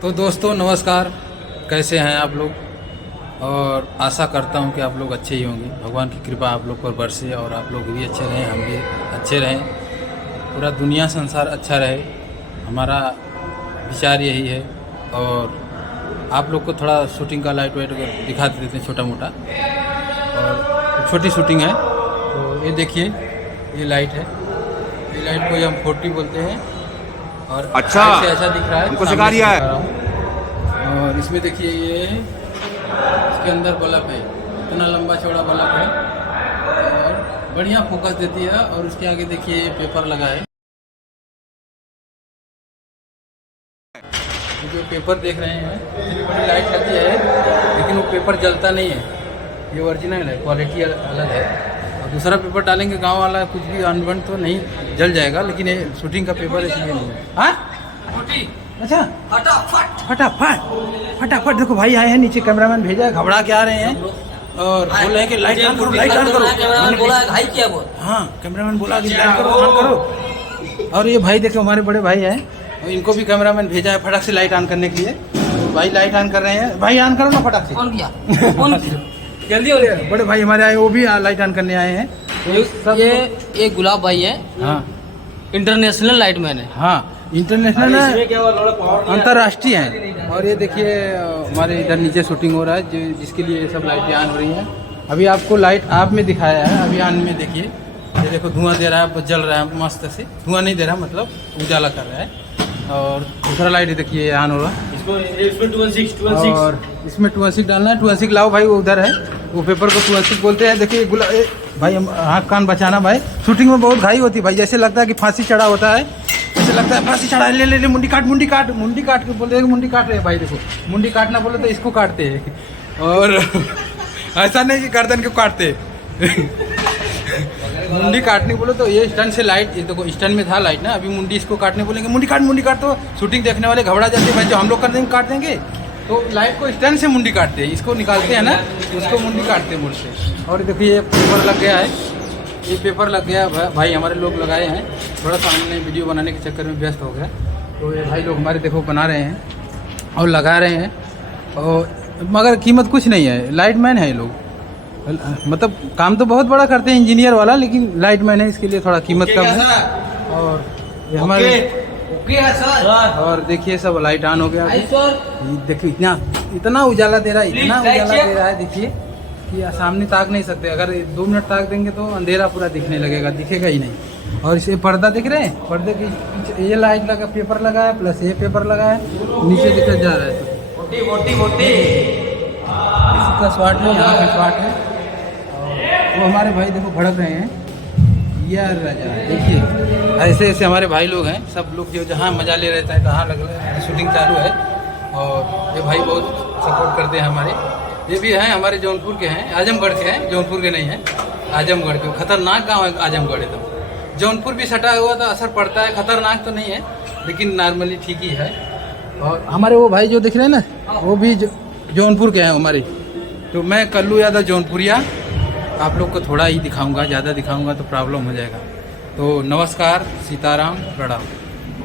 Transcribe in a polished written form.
तो दोस्तों नमस्कार, कैसे हैं आप लोग। और आशा करता हूं कि आप लोग अच्छे ही होंगे। भगवान की कृपा आप लोग पर बरसे और आप लोग भी अच्छे रहें, हम भी अच्छे रहें, पूरा दुनिया संसार अच्छा रहे, हमारा विचार यही है। और आप लोग को थोड़ा शूटिंग का लाइट वाइट दिखा देते हैं छोटा मोटा, और छोटी शूटिंग है। तो ये देखिए, ये लाइट है, ये लाइट को हम 40 बोलते हैं। और अच्छा, से ऐसा दिख रहा है, हमको सिखा दिया है। और इसमें देखिए, ये इसके अंदर बल्ब है, इतना लंबा चौड़ा बल्ब है और बढ़िया फोकस देती है। और उसके आगे देखिए ये पेपर लगा है, जो पेपर देख रहे हैं इतनी बड़ी लाइट लगी है, लेकिन वो पेपर जलता नहीं है। ये ओरिजिनल है, क्वालिटी अलग है। और दूसरा पेपर डालेंगे गांव वाला, कुछ भी अनबन तो नहीं जल जाएगा, लेकिन ये शूटिंग का पेपर इसलिए नहीं है। हाँ, अच्छा, फटाफट देखो भाई आए हैं नीचे, कैमरामैन भेजा है, घबरा के आ रहे हैं और बोल रहे हैं कि लाइट ऑन करो, लाइट ऑन करो। कैमरामैन बोला भाई क्या बोल, हाँ कैमरामैन बोला कि लाइट करो, ऑन करो। और ये भाई देखो हमारे बड़े भाई हैं, और इनको भी कैमरामैन भेजा है फटाक से लाइट ऑन करने के लिए। तो भाई लाइट ऑन कर रहे हैं, भाई ऑन करो ना फटाक से। कौन किया? जल्दी हो गया। बड़े भाई हमारे आए, वो भी लाइट ऑन करने आए हैं। तो ये गुलाब भाई है, हाँ इंटरनेशनल लाइट मैन है। हाँ, इंटरनेशनल है, अंतर्राष्ट्रीय है। और ये देखिए हमारे इधर नीचे शूटिंग हो रहा है, जिसके लिए ये सब लाइटें ऑन हो रही हैं। अभी आपको लाइट आप में दिखाया है, अभी ऑन में देखिए, ये देखो धुआं दे रहा है, जल रहा है मस्त से, धुआं नहीं दे रहा मतलब उजाला कर रहा है। और दूसरा लाइट देखिए ऑन हो रहा है, इसमें 216 और इसमें 216 डालना है। 216 लाओ भाई, वो उधर है, वो पेपर को 216 बोलते हैं। देखिए भाई आँख कान बचाना भाई, शूटिंग में बहुत घाई होती है भाई, जैसे लगता है कि फांसी चढ़ा होता है, ऐसे लगता है फांसी चढ़ा, ले ले ले मुंडी काट के बोलते हैं, मुंडी काट रहे हैं भाई। देखो मुंडी काटना बोले तो इसको काटते हैं, और ऐसा नहीं कि गर्दन को काटते मुंडी काटने बोले तो ये स्टैंड से लाइट, ये देखो स्टैंड में था लाइट ना, अभी मुंडी इसको काटने बोलेंगे, मुंडी काट। तो शूटिंग देखने वाले घबरा जाते हैं भाई, जो हम लोग कर देंगे काट देंगे, तो लाइट को स्टैंड से मुंडी काटते हैं, इसको निकालते हैं ना, उसको मुंडी काटते हैं मुड़ से। और देखिए ये पेपर लग गया है, ये पेपर लग गया भाई, हमारे लोग लगाए हैं। थोड़ा सा हमने वीडियो बनाने के चक्कर में व्यस्त हो गया, तो ये भाई लोग हमारे देखो बना रहे हैं और लगा रहे हैं। और मगर कीमत कुछ नहीं है, लाइट मैन है ये लोग, मतलब काम तो बहुत बड़ा करते हैं इंजीनियर वाला, लेकिन लाइट मैन है, इसके लिए थोड़ा कीमत कम है। और ये हमारे और देखिए सब लाइट ऑन हो गया। देखिए इतना उजाला दे रहा है, इतना उजाला दे रहा है, देखिए कि सामने ताक नहीं सकते। अगर 2 मिनट ताक देंगे तो अंधेरा पूरा दिखने लगेगा, दिखेगा ही नहीं। और इसे पर्दा दिख रहे हैं, पर्दे के पीछे ये लाइट लगा, पेपर लगा है, प्लस ये पेपर लगा है, नीचे दिखा जा रहा है। इसका स्वाट है, यहाँ पे स्वाट है। वो हमारे भाई देखो भड़क रहे हैं यार राजा, देखिए ऐसे ऐसे हमारे भाई लोग हैं, सब लोग जो जहाँ मजा ले रहता है, कहाँ लग रहा है, शूटिंग चालू है। और ये भाई बहुत सपोर्ट करते हैं हमारे, ये भी हैं हमारे जौनपुर के हैं, आजमगढ़ के हैं, जौनपुर के नहीं हैं, आजमगढ़ के। खतरनाक गांव है आजमगढ़, एकदम जौनपुर भी सटा हुआ तो असर पड़ता है, खतरनाक तो नहीं है लेकिन नॉर्मली ठीक ही है। और हमारे वो भाई जो दिख रहे हैं ना, वो भी जौनपुर के हैं हमारे। तो मैं कल्लू यादव जौनपुरिया, आप लोग को थोड़ा ही दिखाऊंगा, ज़्यादा दिखाऊंगा तो प्रॉब्लम हो जाएगा। तो नमस्कार, सीताराम, प्रणाम।